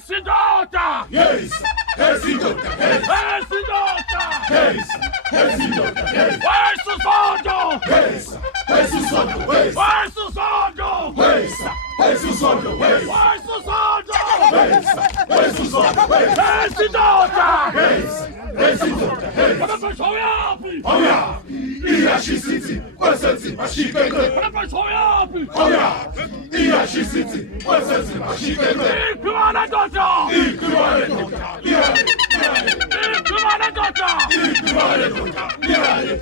Esidota! Yes! Esidota! Esidota! Yes! Esidota! Yes! Where's the sondo? Yes! Where's the sondo? Yes! Where's the sondo? Yes! Where's the sondo? Yes! Where's the sondo? Yes! Where's the sondo? Yes! Esidota! Yes! Esidota! Yes! Whatever show up! Oh yeah! Iyashi City! What's that? Mashikete! Whatever show up! Oh yeah! Iyashi City! What's that? Mashikete! Ikwana Dota! Ikrimane Tota! Liare! Ikwana Dota! Ikrimane Tota!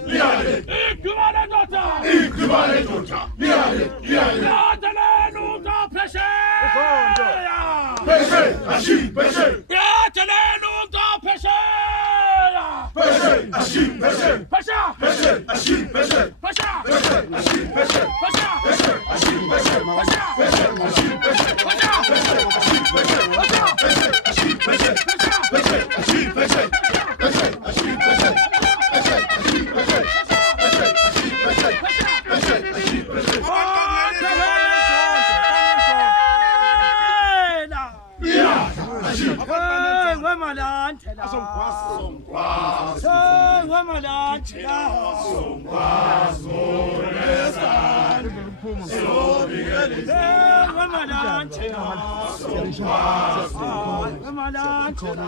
Liare! Ikwana Dota! Ikrimane Tota! Liare! Yatalenu da peshe! Peshe! Ashi! Peshe! Yatalenu da peshe! Peshe! Ashi! Peshe! Pesha! Peshe! Ashi! Peshe! Pesha! Peshe! Ashi! Peshe! Pesha! Peshe! Ashi! Peshe! Pesha! Peshe! Ashi! Peshe! Pesha! Peshe! Ashi! Peshe! Pesha! Peshe!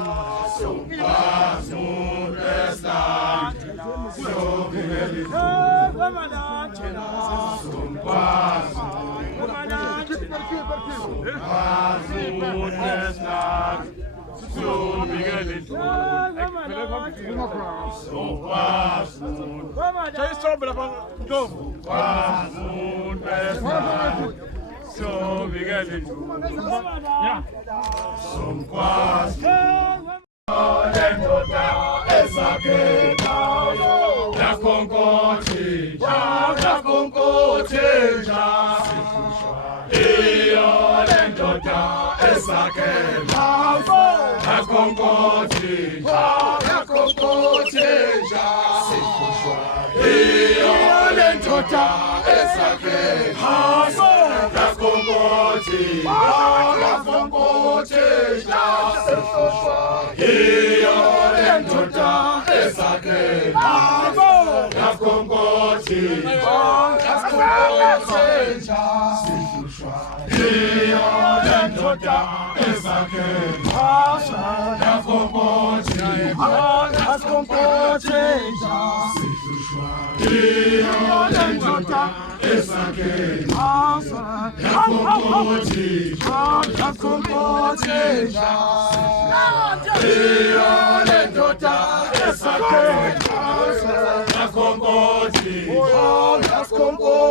Ashi! Peshe! Pesha! Peshe! Ashi! Peshe! Peshe! Ashi!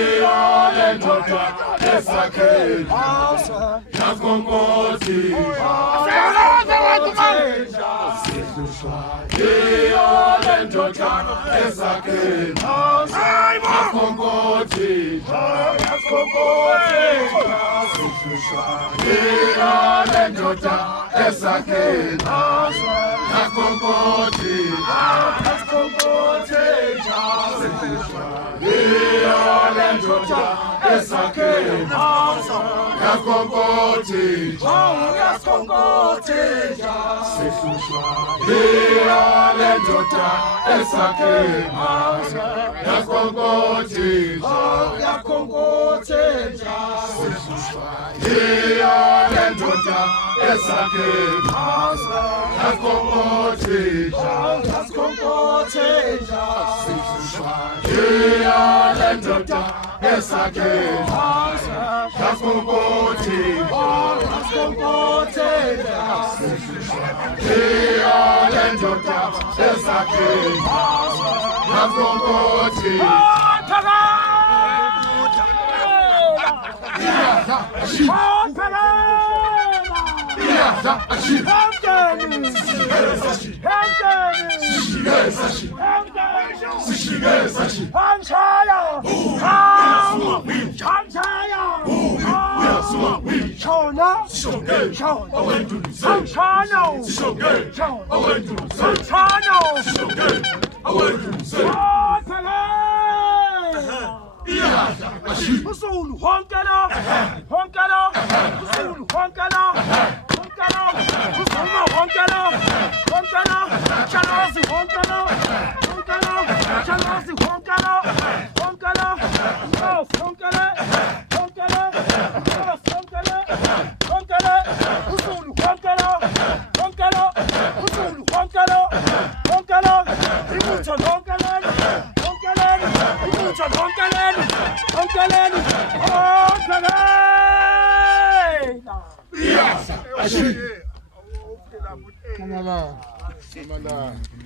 Peshe! Peshe! Ashi! Peshe! Peshe! Ashi! Peshe! Peshe! Ashi! Peshe! Yeah! Ashi! Sushi 황차야 황차야 전하 황차노 무슨 황가나 무슨 황가나 무슨 황가나 찰라스 황가나 찰라스 황가나 무슨 황가나 이무천 황가나 이무천 황가나 Samana.